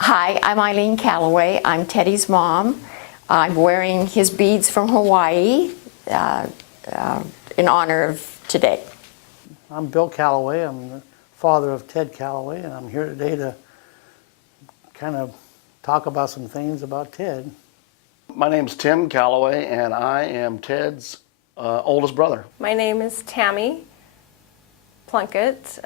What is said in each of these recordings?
Hi, I'm Eileen Callaway. I'm Teddy's mom. I'm wearing his beads from Hawaii in honor of today. I'm Bill Callaway. I'm the father of Ted Callaway, and I'm here today to kind of talk about some things about Ted. My name's Tim Callaway, and I am Ted's oldest brother. My name is Tammy Plunkett.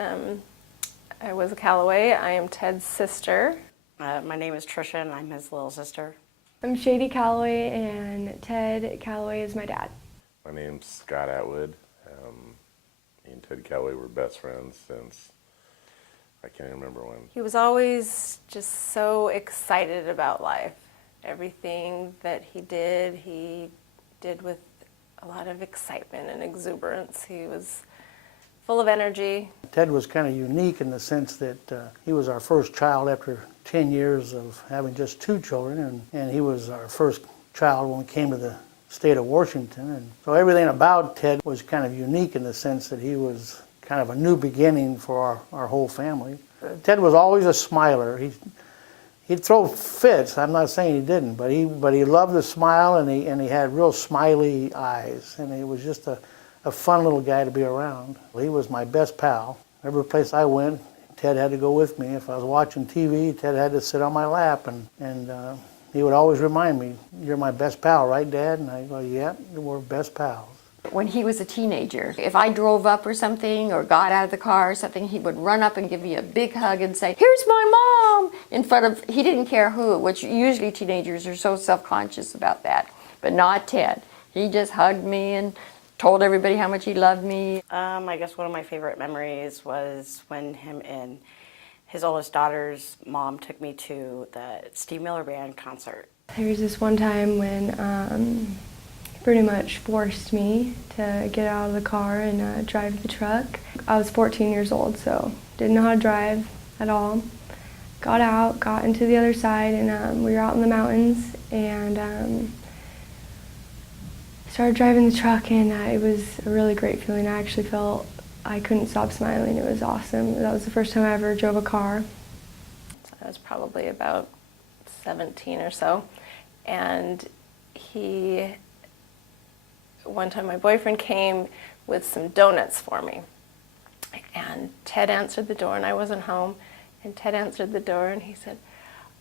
I was a Callaway. I am Ted's sister. My name is Trisha, and I'm his little sister. I'm Shady Callaway, and Ted Callaway is my dad. My name's Scott Atwood. Me and Ted Callaway were best friends since I can't even remember when. He was always just so excited about life. Everything that he did with a lot of excitement and exuberance. He was full of energy. Ted was kind of unique in the sense that he was our first child after 10 years of having just 2 children, and he was our first child when we came to the state of Washington. And so everything about Ted was kind of unique in the sense that he was kind of a new beginning for our whole family. Ted was always a smiler. He'd throw fits. I'm not saying he didn't, but he loved to smile, and he had real smiley eyes, and he was just a fun little guy to be around. He was my best pal. Every place I went, Ted had to go with me. If I was watching TV, Ted had to sit on my lap, and he would always remind me, "You're my best pal, right, Dad?" And I go, "Yeah, we're best pals." When he was a teenager, if I drove up or something or got out of the car or something, he would run up and give me a big hug and say, "Here's my mom," in front of, he didn't care who, which usually teenagers are so self-conscious about that, but not Ted. He just hugged me and told everybody how much he loved me. I guess one of my favorite memories was when him and his oldest daughter's mom took me to the Steve Miller Band concert. There was this one time when he pretty much forced me to get out of the car and drive the truck. I was 14 years old, so didn't know how to drive at all. Got out, got into the other side, and we were out in the mountains, and started driving the truck, and it was a really great feeling. I actually felt I couldn't stop smiling. It was awesome. That was the first time I ever drove a car. So I was probably about 17 or so. And one time my boyfriend came with some donuts for me. And Ted answered the door, and I wasn't home. And Ted answered the door, and he said,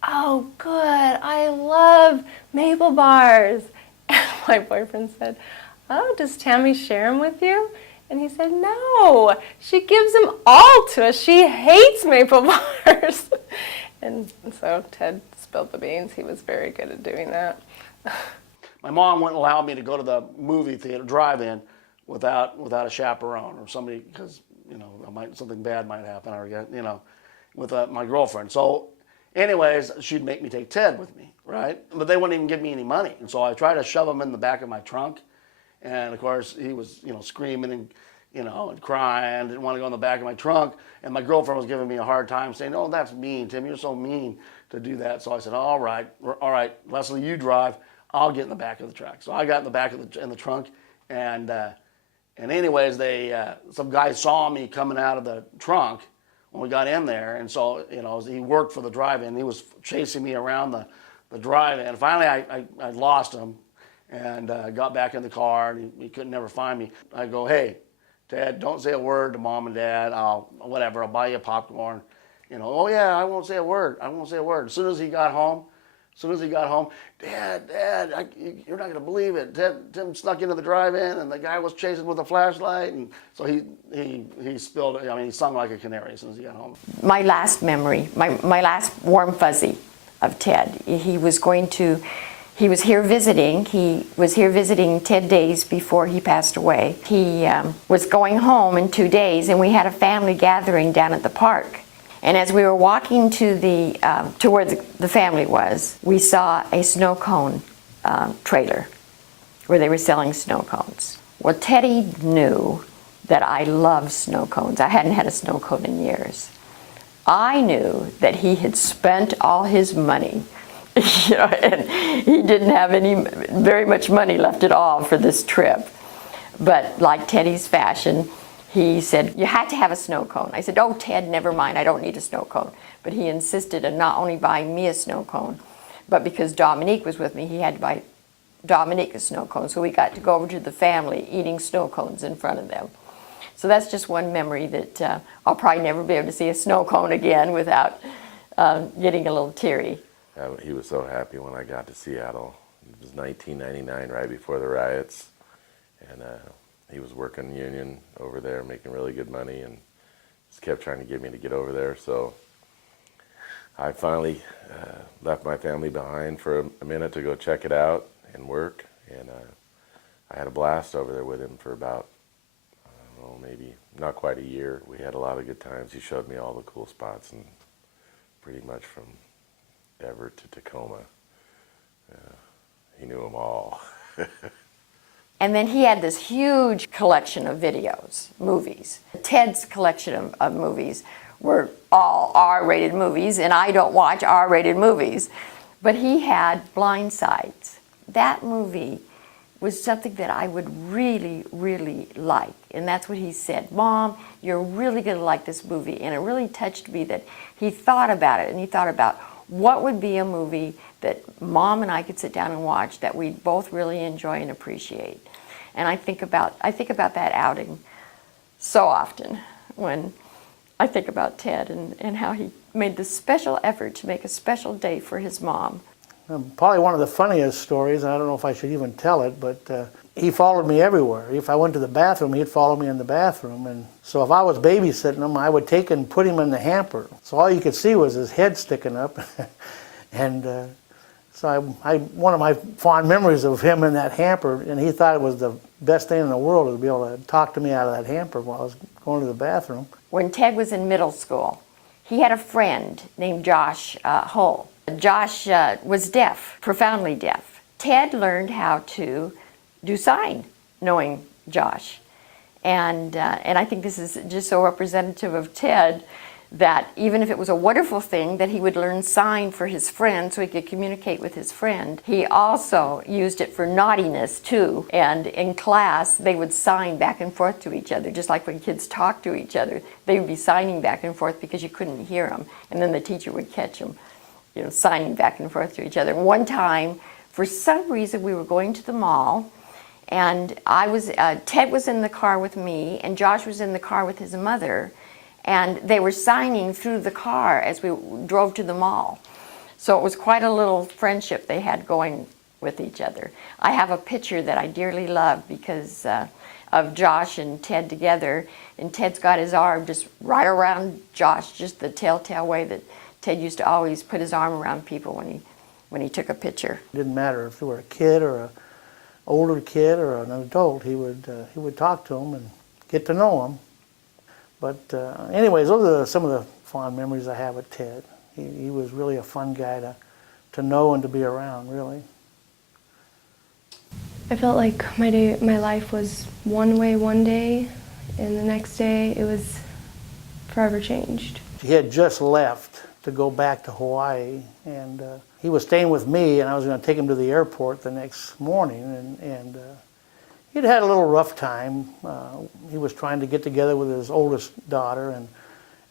"Oh, good, I love maple bars." And my boyfriend said, "Oh, does Tammy share them with you?" And he said, "No, she gives them all to us. She hates maple bars." And so Ted spilled the beans. He was very good at doing that. My mom wouldn't allow me to go to the movie theater, drive-in, without a chaperone or somebody, because something bad might happen, or with my girlfriend. So, anyways, she'd make me take Ted with me, right? But they wouldn't even give me any money, and so I tried to shove him in the back of my trunk, and of course he was screaming and and crying, didn't want to go in the back of my trunk, and my girlfriend was giving me a hard time, saying, "Oh, that's mean, Tim. You're so mean to do that." So I said, all right, Leslie, you drive. I'll get in the back of the truck. So I got in the back of the trunk, and anyways, some guy saw me coming out of the trunk when we got in there, and so he worked for the drive-in. He was chasing me around the drive-in. Finally, I lost him, and got back in the car, and he couldn't never find me. I go, "Hey, Ted, don't say a word to Mom and Dad. I'll buy you a popcorn." "Oh yeah, I won't say a word. I won't say a word." As soon as he got home, "Dad, you're not going to believe it. Tim snuck into the drive-in, and the guy was chasing with a flashlight." And so he spilled. He sung like a canary as soon as he got home. My last memory, my last warm fuzzy of Ted, he was here visiting. He was here visiting 10 days before he passed away. He was going home in 2 days, and we had a family gathering down at the park. And as we were walking to where the family was, we saw a snow cone trailer where they were selling snow cones. Well, Teddy knew that I loved snow cones. I hadn't had a snow cone in years. I knew that he had spent all his money, and he didn't have very much money left at all for this trip. But like Teddy's fashion, he said, you had to have a snow cone. I said, oh, Ted, never mind, I don't need a snow cone. But he insisted on not only buying me a snow cone, but because Dominique was with me, he had to buy Dominique a snow cone. So we got to go over to the family eating snow cones in front of them. So that's just one memory that I'll probably never be able to see a snow cone again without getting a little teary. He was so happy when I got to Seattle. It was 1999, right before the riots, and he was working union over there, making really good money, and just kept trying to get me to get over there. So I finally left my family behind for a minute to go check it out and work, and I had a blast over there with him for about, I don't know, maybe not quite a year. We had a lot of good times. He showed me all the cool spots, and pretty much from Everett to Tacoma, he knew them all. And then he had this huge collection of videos, movies. Ted's collection of movies were all R-rated movies, and I don't watch R-rated movies. But he had Blind Sides. That movie was something that I would really, really like. And that's what he said, Mom, you're really going to like this movie. And it really touched me that he thought about it, and he thought about what would be a movie that Mom and I could sit down and watch that we'd both really enjoy and appreciate. And I think about that outing so often when I think about Ted and how he made this special effort to make a special day for his mom. Probably one of the funniest stories, and I don't know if I should even tell it, but he followed me everywhere. If I went to the bathroom, he'd follow me in the bathroom. And so if I was babysitting him, I would take and put him in the hamper. So all you could see was his head sticking up. And so one of my fond memories of him in that hamper, and he thought it was the best thing in the world to be able to talk to me out of that hamper while I was going to the bathroom. When Ted was in middle school, he had a friend named Josh Hull. Josh was deaf, profoundly deaf. Ted learned how to do sign, knowing Josh. And I think this is just so representative of Ted that even if it was a wonderful thing that he would learn sign for his friend so he could communicate with his friend, he also used it for naughtiness too. And in class, they would sign back and forth to each other, just like when kids talk to each other. They would be signing back and forth because you couldn't hear them. And then the teacher would catch them, signing back and forth to each other. One time, for some reason, we were going to the mall, and Ted was in the car with me, and Josh was in the car with his mother, and they were signing through the car as we drove to the mall. So it was quite a little friendship they had going with each other. I have a picture that I dearly love because of Josh and Ted together, and Ted's got his arm just right around Josh, just the telltale way that Ted used to always put his arm around people when he took a picture. It didn't matter if they were a kid or an older kid or an adult, he would talk to them and get to know them. But anyways, those are some of the fond memories I have with Ted. He was really a fun guy to know and to be around, really. I felt like my life was one way one day, and the next day it was forever changed. He had just left to go back to Hawaii, and he was staying with me, and I was going to take him to the airport the next morning, and he'd had a little rough time. He was trying to get together with his oldest daughter, and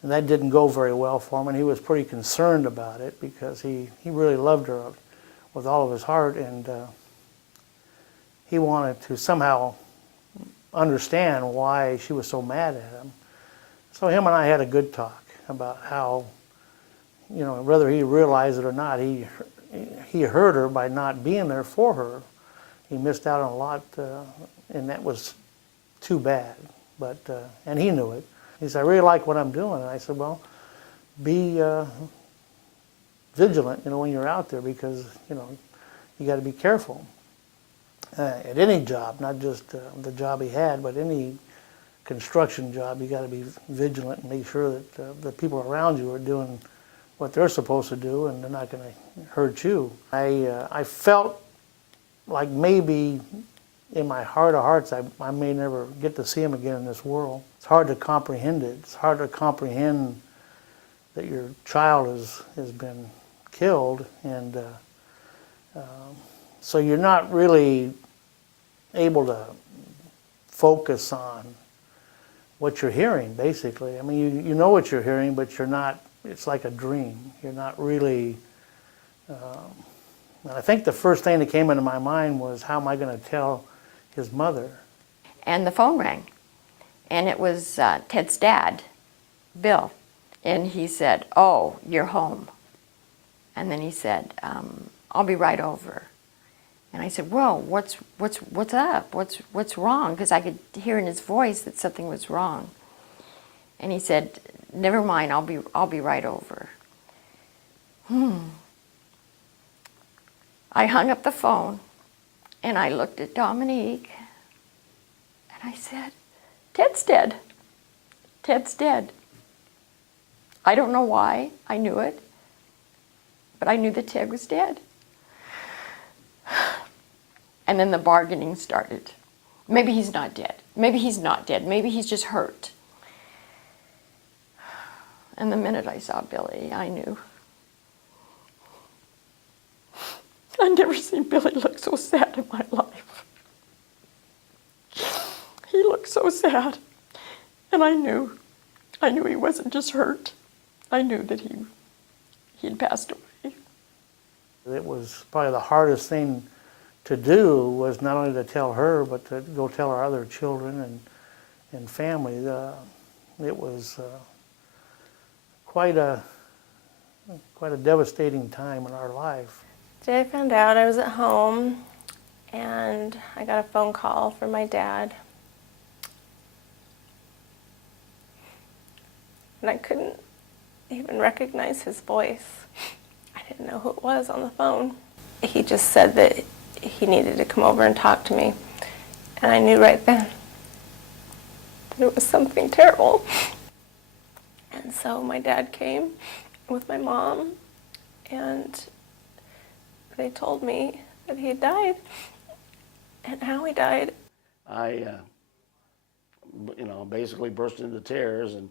that didn't go very well for him, and he was pretty concerned about it because he really loved her with all of his heart, and he wanted to somehow understand why she was so mad at him. So him and I had a good talk about how, whether he realized it or not, he hurt her by not being there for her. He missed out on a lot, and that was too bad. But and he knew it. He said, "I really like what I'm doing." And I said, "Well, be vigilant, when you're out there, because you got to be careful at any job, not just the job he had, but any construction job. You got to be vigilant and make sure that the people around you are doing what they're supposed to do, and they're not going to hurt you." I felt like maybe in my heart of hearts I may never get to see him again in this world. It's hard to comprehend it. It's hard to comprehend that your child has been killed, and so you're not really able to focus on what you're hearing, basically. I mean, you know what you're hearing, but you're not, it's like a dream. You're not really, and I think the first thing that came into my mind was, how am I going to tell his mother? And the phone rang, and it was Ted's dad, Bill. And he said, "Oh, you're home." And then he said, "I'll be right over." And I said, "Whoa, what's up? What's wrong?" Because I could hear in his voice that something was wrong. And he said, "Never mind, I'll be right over." I hung up the phone, and I looked at Dominique, and I said, "Ted's dead. Ted's dead." I don't know why I knew it, but I knew that Ted was dead. And then the bargaining started. Maybe he's not dead. Maybe he's not dead. Maybe he's just hurt. And the minute I saw Billy, I knew. I'd never seen Billy look so sad in my life. He looked so sad. And I knew he wasn't just hurt. I knew that he'd passed away. It was probably the hardest thing to do, was not only to tell her, but to go tell our other children and family. It was quite a devastating time in our life. The day I found out, I was at home, and I got a phone call from my dad. And I couldn't even recognize his voice. I didn't know who it was on the phone. He just said that he needed to come over and talk to me. And I knew right then that it was something terrible. And so my dad came with my mom, and they told me that he had died and how he died. I, basically burst into tears and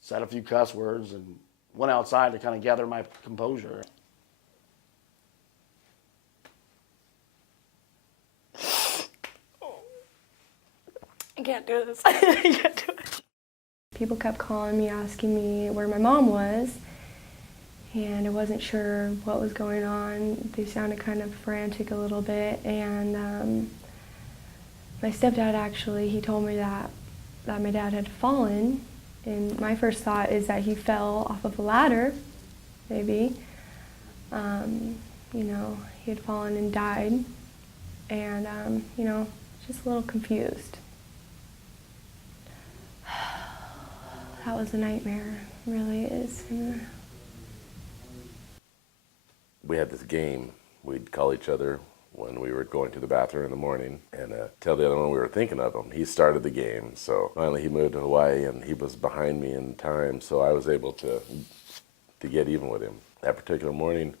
said a few cuss words and went outside to kind of gather my composure. I can't do this. I can't do it. People kept calling me, asking me where my mom was, and I wasn't sure what was going on. They sounded kind of frantic a little bit, and my stepdad actually, he told me that my dad had fallen, and my first thought is that he fell off of a ladder, maybe. He had fallen and died, and, just a little confused. That was a nightmare, it really is. We had this game. We'd call each other when we were going to the bathroom in the morning and tell the other one we were thinking of him. He started the game, so finally he moved to Hawaii, and he was behind me in time, so I was able to get even with him. That particular morning,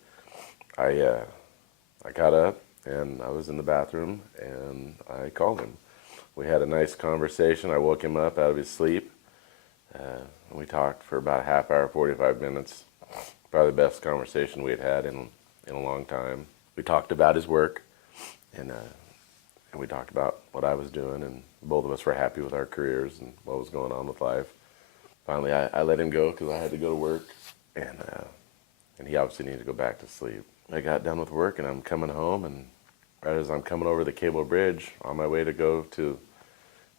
I got up and I was in the bathroom and I called him. We had a nice conversation. I woke him up out of his sleep. We talked for about a half hour, 45 minutes. Probably the best conversation we had had in a long time. We talked about his work, and we talked about what I was doing, and both of us were happy with our careers and what was going on with life. Finally, I let him go because I had to go to work, and he obviously needed to go back to sleep. I got done with work, and I'm coming home, and right as I'm coming over the Cable Bridge on my way to go to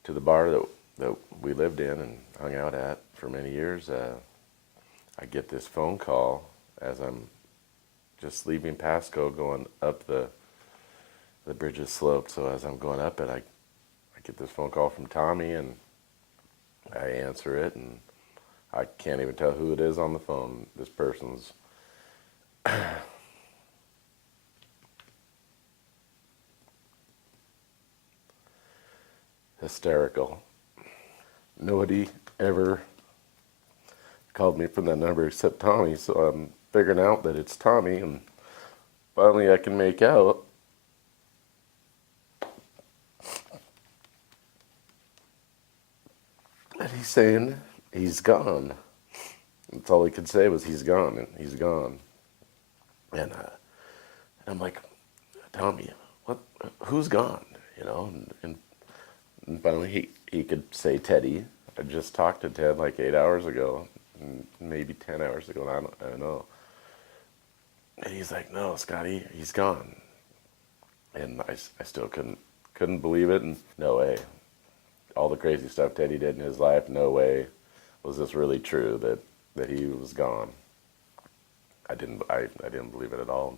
the bar that we lived in and hung out at for many years, I get this phone call as I'm just leaving Pasco going up the bridge's slope. So as I'm going up it, I get this phone call from Tommy, and I answer it, and I can't even tell who it is on the phone. This person's hysterical. Nobody ever called me from that number except Tommy, so I'm figuring out that it's Tommy, and finally I can make out that he's saying he's gone. That's all he could say was he's gone, and he's gone. And I'm like, Tommy, what? Who's gone? And And finally, he could say Teddy. I just talked to Ted like 8 hours ago, maybe 10 hours ago. I don't know. And he's like, no, Scotty, he's gone. And I still couldn't believe it. And no way. All the crazy stuff Teddy did in his life, no way was this really true that he was gone. I didn't believe it at all.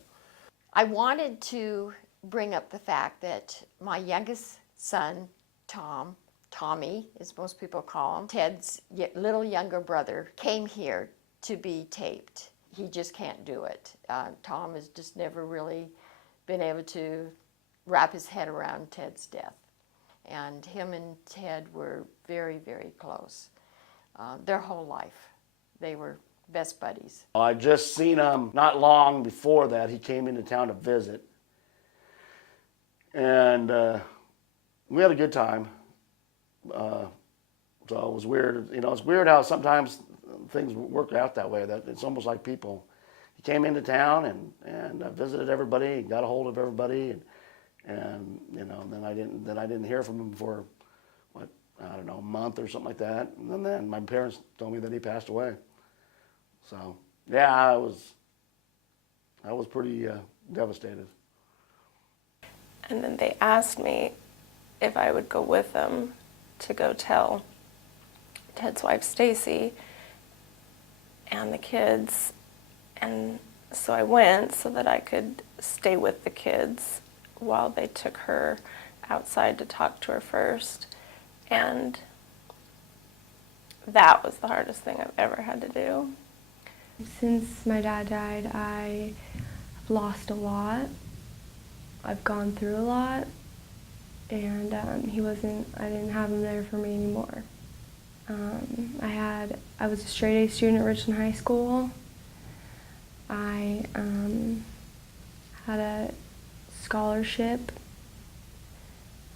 I wanted to bring up the fact that my youngest son, Tommy, as most people call him, Ted's little younger brother, came here to be taped. He just can't do it. Tom has just never really been able to wrap his head around Ted's death. And him and Ted were very, very close. Their whole life, they were best buddies. I just seen him not long before that. He came into town to visit. And we had a good time. So it was weird. You know, it's weird how sometimes things work out that way. That it's almost like people. He came into town and visited everybody, got a hold of everybody, and you know, then I didn't hear from him for what, I don't know, a month or something like that. And then my parents told me that he passed away. So yeah, I was pretty devastated. And then they asked me if I would go with them to go tell Ted's wife Stacy and the kids. And so I went so that I could stay with the kids while they took her outside to talk to her first. And that was the hardest thing I've ever had to do. Since my dad died, I've lost a lot. I've gone through a lot, and I didn't have him there for me anymore. I was a straight A student at Richland High School. I had a scholarship,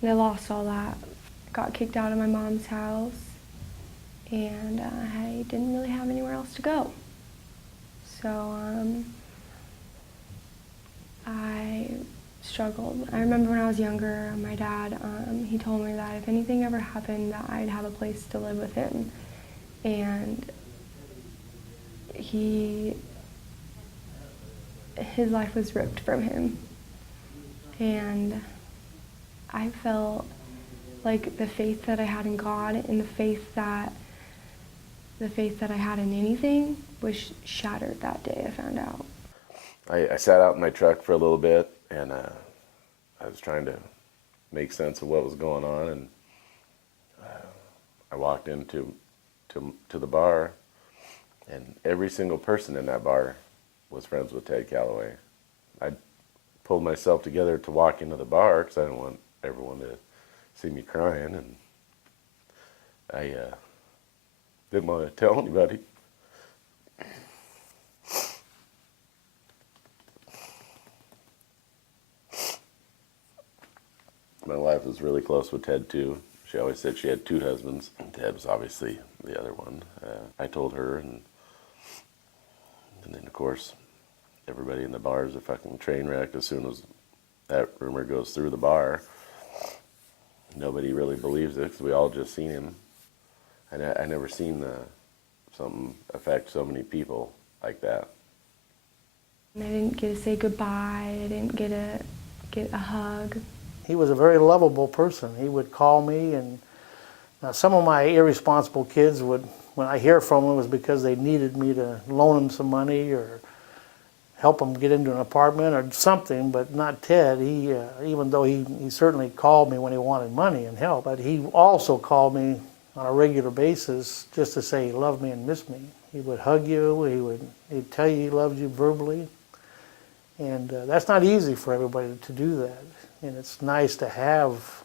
and I lost all that. Got kicked out of my mom's house, and I didn't really have anywhere else to go. So I struggled. I remember when I was younger, my dad, he told me that if anything ever happened, that I'd have a place to live with him. And his life was ripped from him. And I felt like the faith that I had in God and the faith that I had in anything was shattered that day I found out. I sat out in my truck for a little bit, and I was trying to make sense of what was going on, and I walked into the bar, and every single person in that bar was friends with Ted Callaway. I pulled myself together to walk into the bar because I didn't want everyone to see me crying, and I didn't want to tell anybody. My wife was really close with Ted too. She always said she had two husbands. Ted was obviously the other one. I told her, and then of course everybody in the bar is a fucking train wreck as soon as that rumor goes through the bar. Nobody really believes it because we all just seen him. And I never seen something affect so many people like that. And I didn't get to say goodbye. I didn't get a hug. He was a very lovable person. He would call me, and some of my irresponsible kids would, when I hear from them, it was because they needed me to loan them some money or help them get into an apartment or something, but not Ted. He, even though he certainly called me when he wanted money and help, but he also called me on a regular basis just to say he loved me and missed me. He would hug you, he'd tell you he loved you verbally, and that's not easy for everybody to do that. And it's nice to have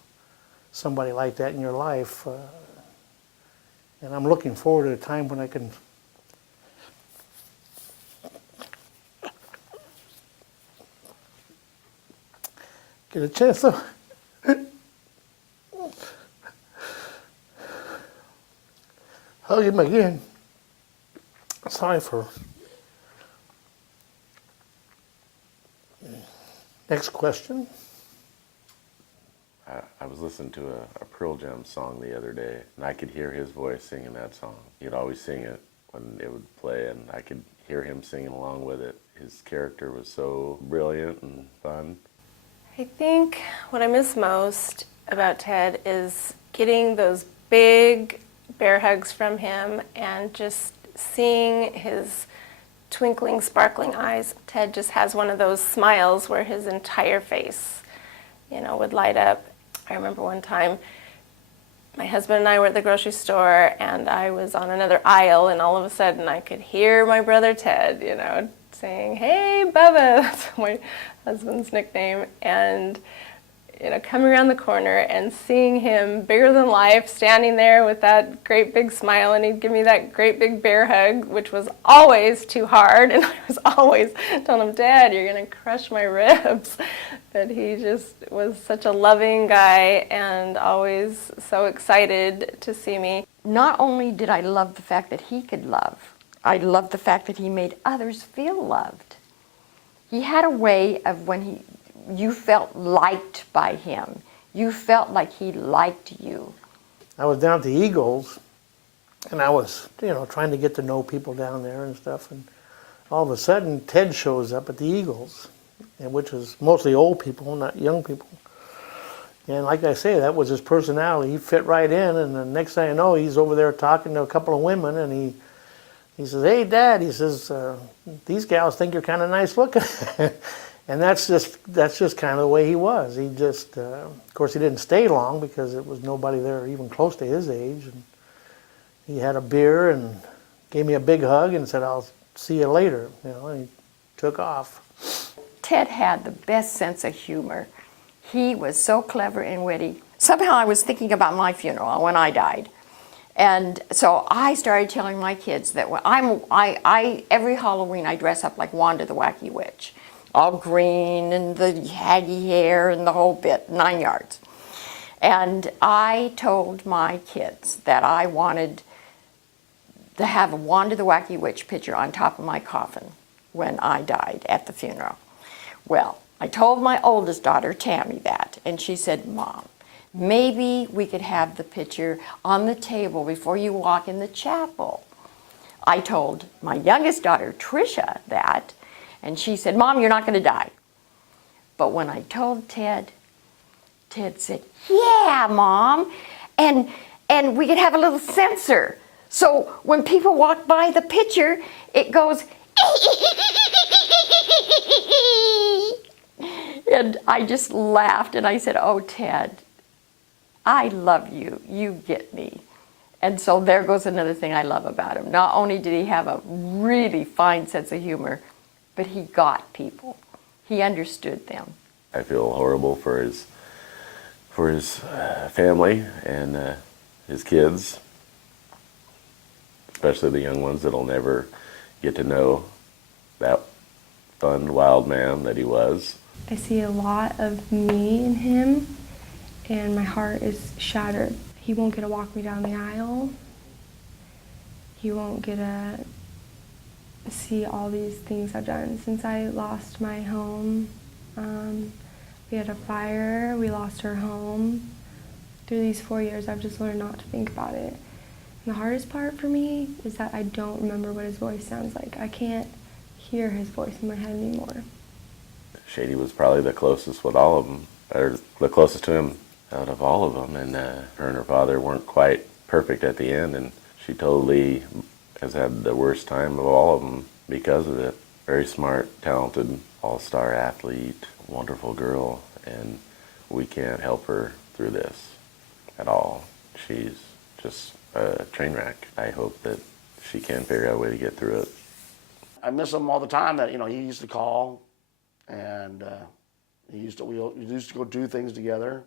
somebody like that in your life. And I'm looking forward to a time when I can get a chance to hug him again. Sorry for... Next question. I was listening to a Pearl Jam song the other day, and I could hear his voice singing that song. He'd always sing it when it would play, and I could hear him singing along with it. His character was so brilliant and fun. I think what I miss most about Ted is getting those big bear hugs from him and just seeing his twinkling, sparkling eyes. Ted just has one of those smiles where his entire face, would light up. I remember one time my husband and I were at the grocery store and I was on another aisle and all of a sudden I could hear my brother Ted, saying, "Hey, Bubba," that's my husband's nickname, and coming around the corner and seeing him bigger than life, standing there with that great big smile, and he'd give me that great big bear hug, which was always too hard, and I was always telling him, "Dad, you're going to crush my ribs." But he just was such a loving guy and always so excited to see me. Not only did I love the fact that he could love, I loved the fact that he made others feel loved. He had a way of when you felt liked by him. You felt like he liked you. I was down at the Eagles, and I was, trying to get to know people down there and stuff. And all of a sudden, Ted shows up at the Eagles, which was mostly old people, not young people. And like I say, that was his personality. He fit right in, and the next thing I know, he's over there talking to a couple of women, and he says, "Hey, Dad," he says, "these gals think you're kind of nice looking." And that's just kind of the way he was. He just, of course, he didn't stay long because there was nobody there even close to his age. And he had a beer and gave me a big hug and said, "I'll see you later." And he took off. Ted had the best sense of humor. He was so clever and witty. Somehow I was thinking about my funeral when I died. And so I started telling my kids that every Halloween I dress up like Wanda the Wacky Witch. All green and the haggy hair and the whole bit, 9 yards. And I told my kids that I wanted to have a Wanda the Wacky Witch picture on top of my coffin when I died at the funeral. Well, I told my oldest daughter, Tammy, that, and she said, "Mom, maybe we could have the picture on the table before you walk in the chapel." I told my youngest daughter, Tricia, that, and she said, "Mom, you're not going to die." But when I told Ted, Ted said, "Yeah, Mom, and we could have a little sensor. So when people walk by the picture, it goes, and I just laughed and I said, "Oh, Ted, I love you. You get me." And so there goes another thing I love about him. Not only did he have a really fine sense of humor, but he got people. He understood them. I feel horrible for his family and his kids, especially the young ones that'll never get to know that fun, wild man that he was. I see a lot of me in him, and my heart is shattered. He won't get to walk me down the aisle. He won't get to see all these things I've done since I lost my home. We had a fire, we lost our home. Through these 4 years, I've just learned not to think about it. And the hardest part for me is that I don't remember what his voice sounds like. I can't hear his voice in my head anymore. Shady was probably the closest with all of them, or the closest to him out of all of them. And her and her father weren't quite perfect at the end, and she totally has had the worst time of all of them because of it. Very smart, talented, all-star athlete, wonderful girl, and we can't help her through this at all. She's just a train wreck. I hope that she can figure out a way to get through it. I miss him all the time. That he used to call, and we used to go do things together,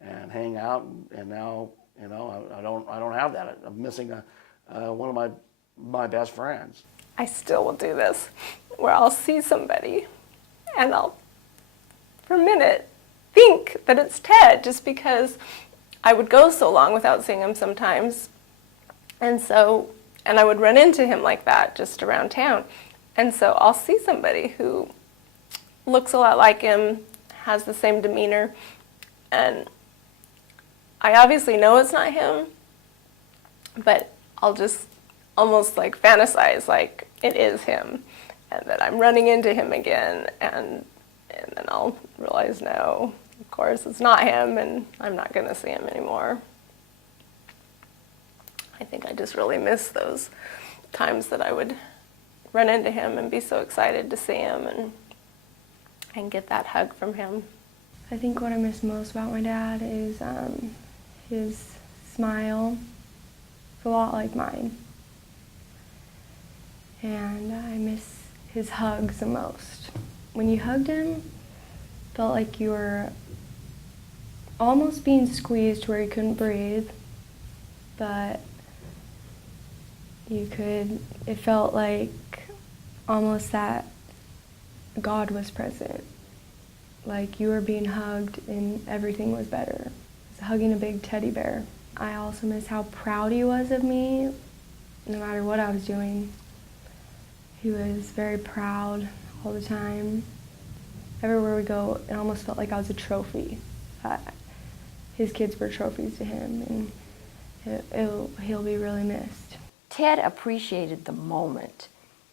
and hang out. And now I don't have that. I'm missing one of my best friends. I still will do this, where I'll see somebody, and I'll, for a minute, think that it's Ted, just because I would go so long without seeing him sometimes. And I would run into him like that just around town. And so I'll see somebody who looks a lot like him, has the same demeanor, and I obviously know it's not him, but I'll just almost like fantasize like it is him and that I'm running into him again, and then I'll realize, no, of course it's not him, and I'm not going to see him anymore. I think I just really miss those times that I would run into him and be so excited to see him and get that hug from him. I think what I miss most about my dad is his smile. It's a lot like mine. And I miss his hugs the most. When you hugged him, it felt like you were almost being squeezed where you couldn't breathe, but it felt like almost that God was present. Like you were being hugged and everything was better. It was hugging a big teddy bear. I also miss how proud he was of me, no matter what I was doing. He was very proud all the time. Everywhere we go, it almost felt like I was a trophy. His kids were trophies to him, and he'll be really missed. Ted appreciated the moment.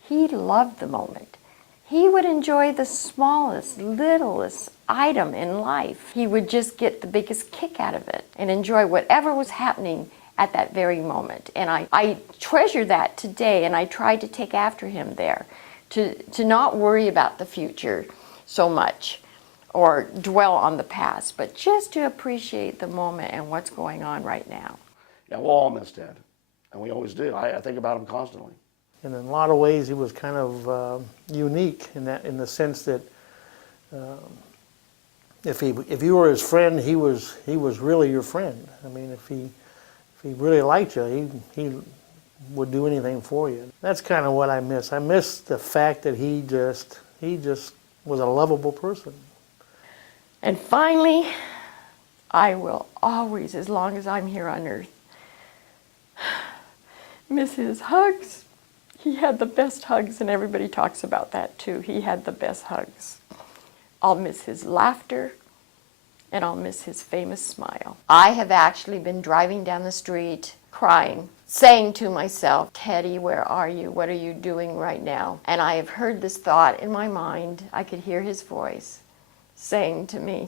He loved the moment. He would enjoy the smallest, littlest item in life. He would just get the biggest kick out of it and enjoy whatever was happening at that very moment. And I treasure that today, and I try to take after him there, to not worry about the future so much or dwell on the past, but just to appreciate the moment and what's going on right now. Yeah, we'll all miss Dad, and we always do. I think about him constantly. And in a lot of ways, he was kind of unique in the sense that if you were his friend, he was really your friend. I mean, if he really liked you, he would do anything for you. That's kind of what I miss. I miss the fact that he just was a lovable person. And finally, I will always, as long as I'm here on earth, miss his hugs. He had the best hugs, and everybody talks about that too. He had the best hugs. I'll miss his laughter, and I'll miss his famous smile. I have actually been driving down the street crying, saying to myself, Teddy, where are you? What are you doing right now? And I have heard this thought in my mind. I could hear his voice saying to me,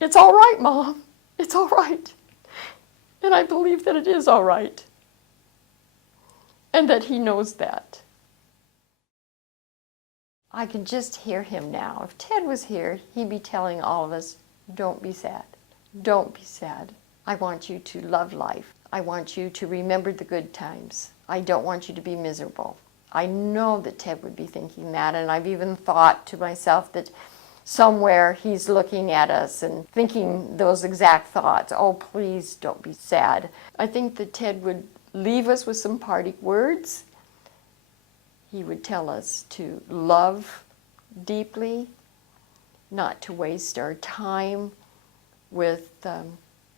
it's all right, Mom. It's all right. And I believe that it is all right. And that he knows that. I can just hear him now. If Ted was here, he'd be telling all of us, don't be sad. Don't be sad. I want you to love life. I want you to remember the good times. I don't want you to be miserable. I know that Ted would be thinking that, and I've even thought to myself that somewhere he's looking at us and thinking those exact thoughts. Oh, please don't be sad. I think that Ted would leave us with some parting words. He would tell us to love deeply, not to waste our time with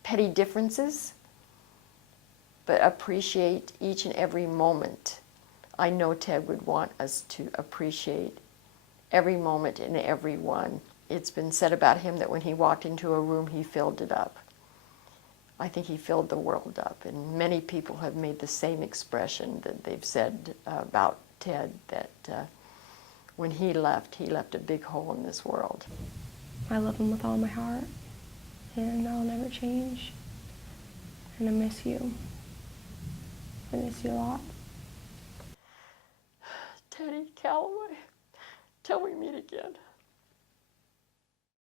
petty differences, but appreciate each and every moment. I know Ted would want us to appreciate every moment and everyone. It's been said about him that when he walked into a room, he filled it up. I think he filled the world up, and many people have made the same expression that they've said about Ted, that when he left a big hole in this world. I love him with all my heart, and I'll never change. And I miss you. I miss you a lot. Teddy, Callaway, till we meet again.